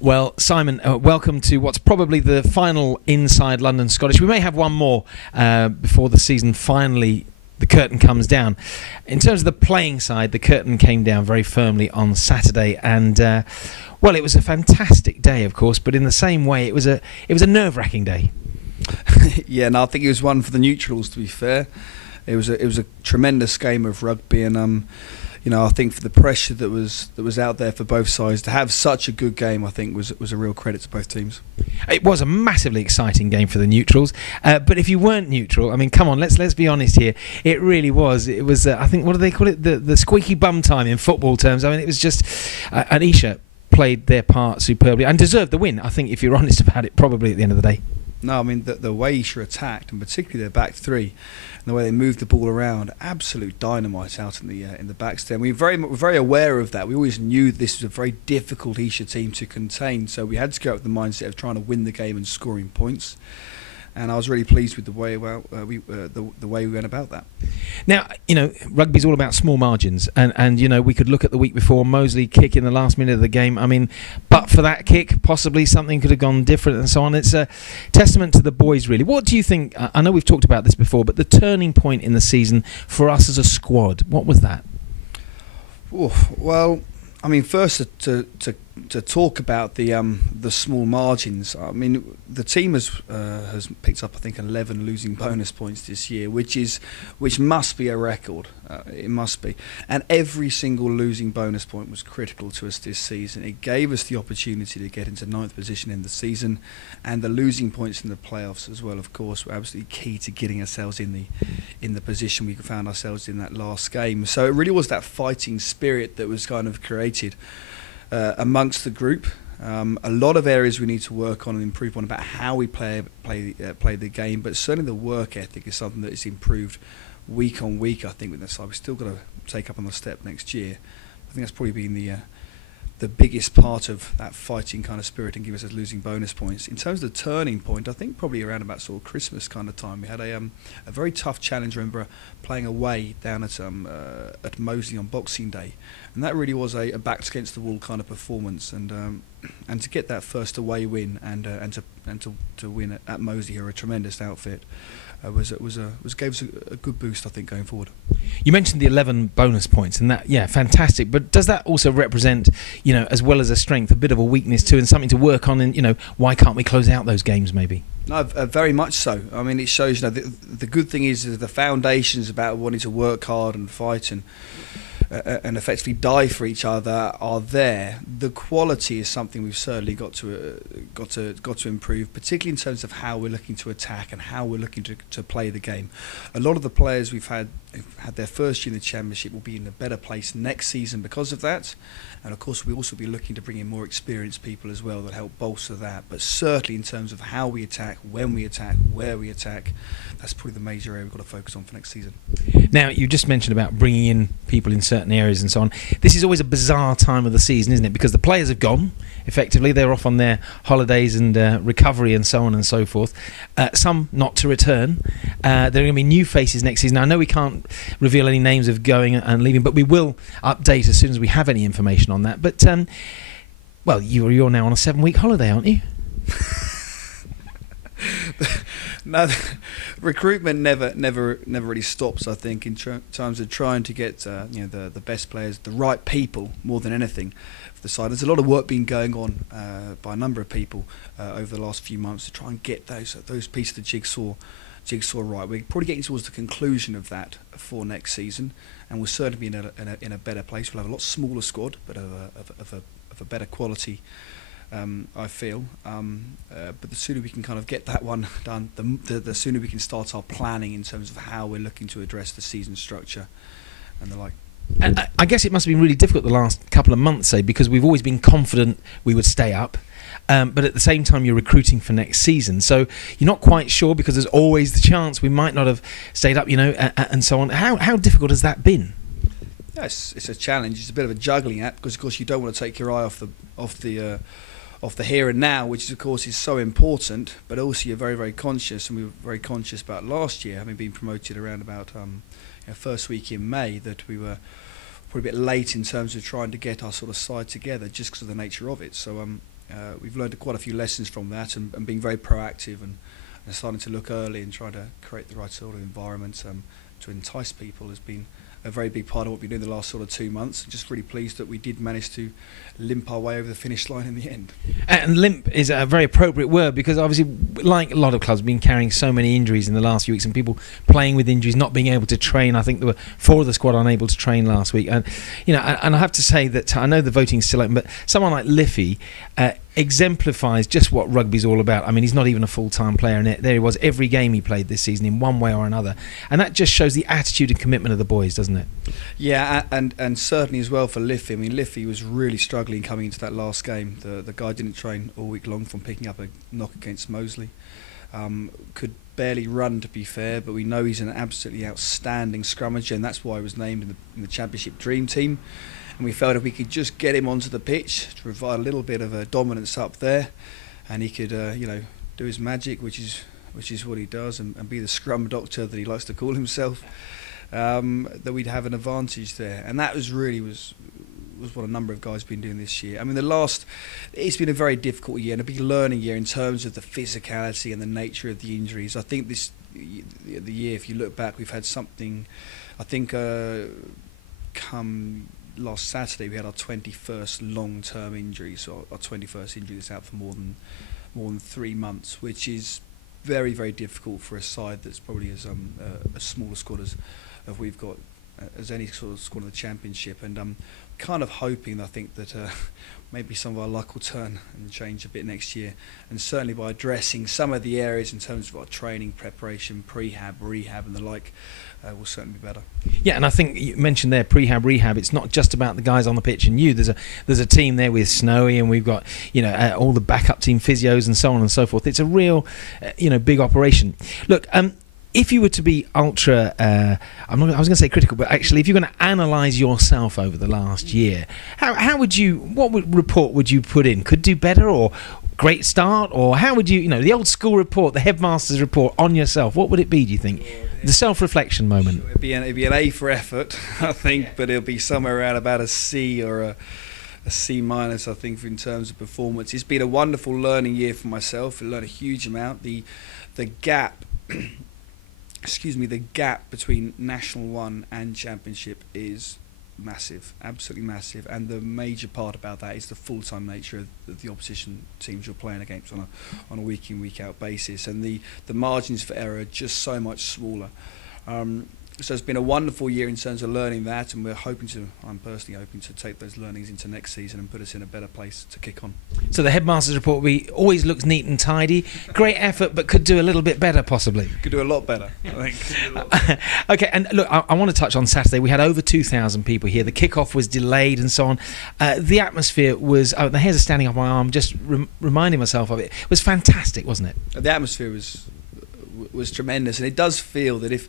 Well, Simon, welcome to what's probably the final Inside London Scottish. We may have one more before the season finally, the curtain comes down. In terms of the playing side, the curtain came down very firmly on Saturday, and well, it was a fantastic day, of course, but in the same way, it was a nerve-wracking day. Yeah, no, I think it was one for the neutrals. To be fair, it was a tremendous game of rugby, and I think for the pressure that was out there for both sides, to have such a good game, I think was a real credit to both teams. It was a massively exciting game for the neutrals, but if you weren't neutral, I mean, come on, let's be honest here. It really was. It was, I think, what do they call it? The squeaky bum time in football terms. I mean, it was just, Anisha played their part superbly and deserved the win. I think, if you're honest about it, probably at the end of the day. No, I mean, the way Isha attacked, and particularly their back three, and the way they moved the ball around, absolute dynamite out in the backstep. We were very aware of that. We always knew this was a very difficult Isha team to contain, so we had to go with the mindset of trying to win the game and scoring points. And I was really pleased with the way we went about that. Now, rugby's all about small margins, and we could look at the week before, Moseley kick in the last minute of the game. I mean, but for that kick, possibly something could have gone different and so on. It's a testament to the boys, really. What do you think? I know we've talked about this before, but the turning point in the season for us as a squad, what was that? Well, I mean, first to talk about the small margins. I mean, the team has picked up, I think, 11 losing bonus points this year, which must be a record. It must be. And every single losing bonus point was critical to us this season. It gave us the opportunity to get into 9th position in the season, and the losing points in the playoffs as well, of course, were absolutely key to getting ourselves in the position we found ourselves in that last game. So it really was that fighting spirit that was kind of created amongst the group. A lot of areas we need to work on and improve on about how we play the game, but certainly the work ethic is something that is improved week on week. I think with this side, we've still got to take up on the step next year. I think that's probably been the biggest part of that fighting kind of spirit and give us those losing bonus points. In terms of the turning point, I think probably around about sort of Christmas kind of time, we had a very tough challenge. I remember playing away down at Moseley on Boxing Day, and that really was a backs against the wall kind of performance. And to get that first away win and to win at Moseley, who are a tremendous outfit, gave us a good boost, I think, going forward. You mentioned the 11 bonus points, and that, yeah, fantastic. But does that also represent, as well as a strength, a bit of a weakness too, and something to work on? And why can't we close out those games, maybe? No, very much so. I mean, it shows. The good thing is that the foundations about wanting to work hard and fight and effectively die for each other are there. The quality is something we've certainly got to improve, particularly in terms of how we're looking to attack and how we're looking to play the game. A lot of the players who've had their first year in the Championship will be in a better place next season because of that. And of course, we'll also be looking to bring in more experienced people as well that help bolster that. But certainly in terms of how we attack, when we attack, where we attack, that's probably the major area we've got to focus on for next season. Now, you just mentioned about bringing in people in certain areas and so on. This is always a bizarre time of the season, isn't it? Because the players have gone, effectively. They're off on their holidays and recovery and so on and so forth. Some not to return. There are going to be new faces next season. I know we can't reveal any names of going and leaving, but we will update as soon as we have any information on that. But, well, you're now on a 7-week holiday, aren't you? No, recruitment never really stops. I think in terms of trying to get the best players, the right people more than anything for the side. There's a lot of work being going on by a number of people over the last few months to try and get those pieces of the jigsaw right. We're probably getting towards the conclusion of that for next season, and we'll certainly be in a better place. We'll have a lot smaller squad, but of a better quality. I feel, but the sooner we can kind of get that one done, the sooner we can start our planning in terms of how we're looking to address the season structure and the like. And I guess it must have been really difficult the last couple of months, say, because we've always been confident we would stay up, but at the same time you're recruiting for next season, so you're not quite sure because there's always the chance we might not have stayed up, and so on. How difficult has that been? Yeah, it's a challenge. It's a bit of a juggling act because, of course, you don't want to take your eye off the here and now, which of course is so important, but also you're very, very conscious, and we were very conscious about last year, having been promoted around about first week in May, that we were probably a bit late in terms of trying to get our sort of side together just because of the nature of it. So we've learned quite a few lessons from that, and being very proactive and starting to look early and try to create the right sort of environment to entice people has been a very big part of what we've been doing the last sort of 2 months. Just really pleased that we did manage to limp our way over the finish line in the end. And limp is a very appropriate word, because obviously, like a lot of clubs, have been carrying so many injuries in the last few weeks, and people playing with injuries, not being able to train. I think there were 4 of the squad unable to train last week, and and I have to say that I know the voting's still open, but someone like Liffey exemplifies just what rugby's all about. I mean, he's not even a full-time player, and there he was every game he played this season in one way or another, and that just shows the attitude and commitment of the boys, doesn't it? Yeah, and certainly as well for Liffey. I mean, Liffey was really struggling coming into that last game. The guy didn't train all week long from picking up a knock against Moseley. Could barely run, to be fair, but we know he's an absolutely outstanding scrummager, and that's why he was named in the Championship Dream Team. And we felt if we could just get him onto the pitch to provide a little bit of a dominance up there, and he could do his magic, which is what he does, and be the scrum doctor that he likes to call himself, that we'd have an advantage there. And that was what a number of guys have been doing this year. I mean, it's been a very difficult year and a big learning year in terms of the physicality and the nature of the injuries. I think the year, if you look back, we've had something, I think, come last Saturday we had our 21st long-term injury, so our 21st injury that's out for more than 3 months, which is very, very difficult for a side that's probably as small a squad as we've got, as any sort of squad in the Championship. And I'm kind of hoping, I think, that maybe some of our luck will turn and change a bit next year, and certainly by addressing some of the areas in terms of our training, preparation, prehab, rehab and the like, will certainly be better. Yeah, and I think you mentioned there prehab, rehab. It's not just about the guys on the pitch and you. There's a team there with Snowy, and we've got all the backup team physios and so on and so forth. It's a real big operation. Look, if you were to be ultra, I was going to say critical, but actually, if you're going to analyse yourself over the last year, what report would you put in? Could do better, or great start, or how would you, the old school report, the headmaster's report on yourself? What would it be? Do you think? The self-reflection moment. Sure, it'd be an A for effort, I think, but it'll be somewhere around about a C or a C minus, I think, in terms of performance. It's been a wonderful learning year for myself. I learned a huge amount. The gap. The gap between National 1 and Championship is massive, absolutely massive, and the major part about that is the full-time nature of the opposition teams you're playing against on a week-in, week-out basis, and the margins for error are just so much smaller. So it's been a wonderful year in terms of learning that, and I'm personally hoping to take those learnings into next season and put us in a better place to kick on. So the headmaster's report always looks neat and tidy, great effort, but could do a little bit better possibly. Could do a lot better, I think. Okay, and look, I want to touch on Saturday. We had over 2,000 people here. The kickoff was delayed and so on. The atmosphere was, the hairs are standing up my arm, just reminding myself of it. It was fantastic, wasn't it? The atmosphere was tremendous, and it does feel that if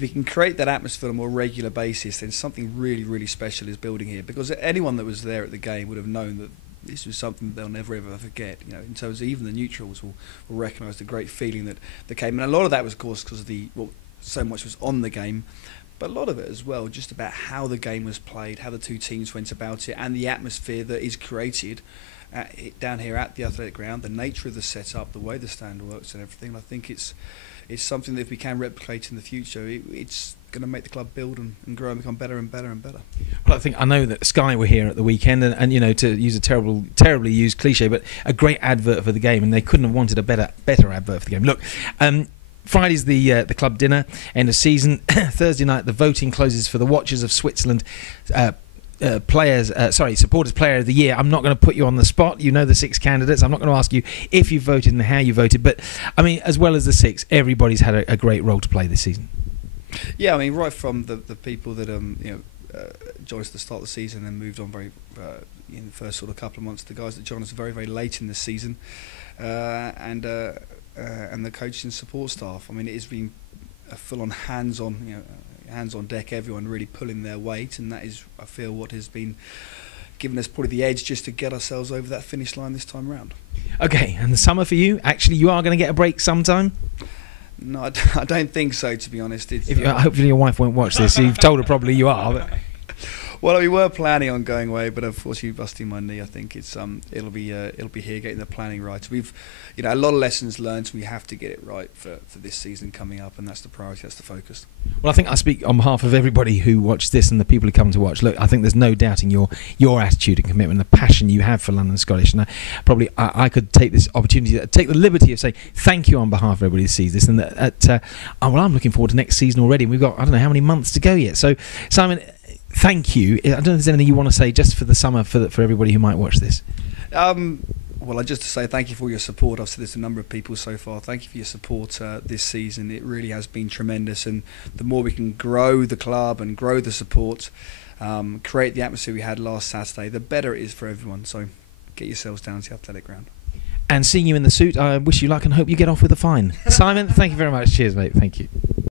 we can create that atmosphere on a more regular basis, then something really, really special is building here, because anyone that was there at the game would have known that this was something that they'll never ever forget. In terms of even the neutrals will recognise the great feeling that came, and a lot of that was, of course, because of so much was on the game, but a lot of it as well just about how the game was played, how the two teams went about it, and the atmosphere that is created down here at the athletic ground, the nature of the setup, the way the stand works and everything. I think it's something that if we can replicate in the future, it's going to make the club build and grow and become better and better and better. Well, I know that Sky were here at the weekend, and to use a terribly used cliche, but a great advert for the game, and they couldn't have wanted a better advert for the game. Look, Friday's the club dinner, end of season. Thursday night, the voting closes for the Watchers of Switzerland supporters player of the year. I'm not going to put you on the spot. You know the 6 candidates. I'm not going to ask you if you voted and how you voted, but I mean, as well as the 6, everybody's had a great role to play this season. Yeah, I mean, right from the people that joined us at the start of the season and moved on very in the first sort of couple of months, the guys that joined us very, very late in the season, and the coaching and support staff. I mean, it has been a full-on hands on deck, everyone really pulling their weight, and that is, I feel, what has been giving us probably the edge just to get ourselves over that finish line this time round. Okay, and the summer for you, actually you are going to get a break sometime? No, I don't think so, to be honest. Hopefully your wife won't watch this, so you've told her probably you are. But Well, we were planning on going away, but unfortunately busting my knee. I think it'll be here getting the planning right. We've, a lot of lessons learned. So we have to get it right for this season coming up, and that's the priority. That's the focus. Well, I think I speak on behalf of everybody who watched this and the people who come to watch. Look, I think there's no doubting your attitude and commitment, the passion you have for London Scottish. And I could take this opportunity, take the liberty of saying thank you on behalf of everybody who sees this. And I'm looking forward to next season already. And we've got, I don't know how many months to go yet. So, Simon, thank you. I don't know if there's anything you want to say just for the summer for everybody who might watch this. Well, just to say thank you for your support. I've said this to a number of people so far. Thank you for your support this season. It really has been tremendous, and the more we can grow the club and grow the support, create the atmosphere we had last Saturday, the better it is for everyone. So get yourselves down to the athletic ground. And seeing you in the suit, I wish you luck and hope you get off with a fine. Simon, thank you very much. Cheers, mate. Thank you.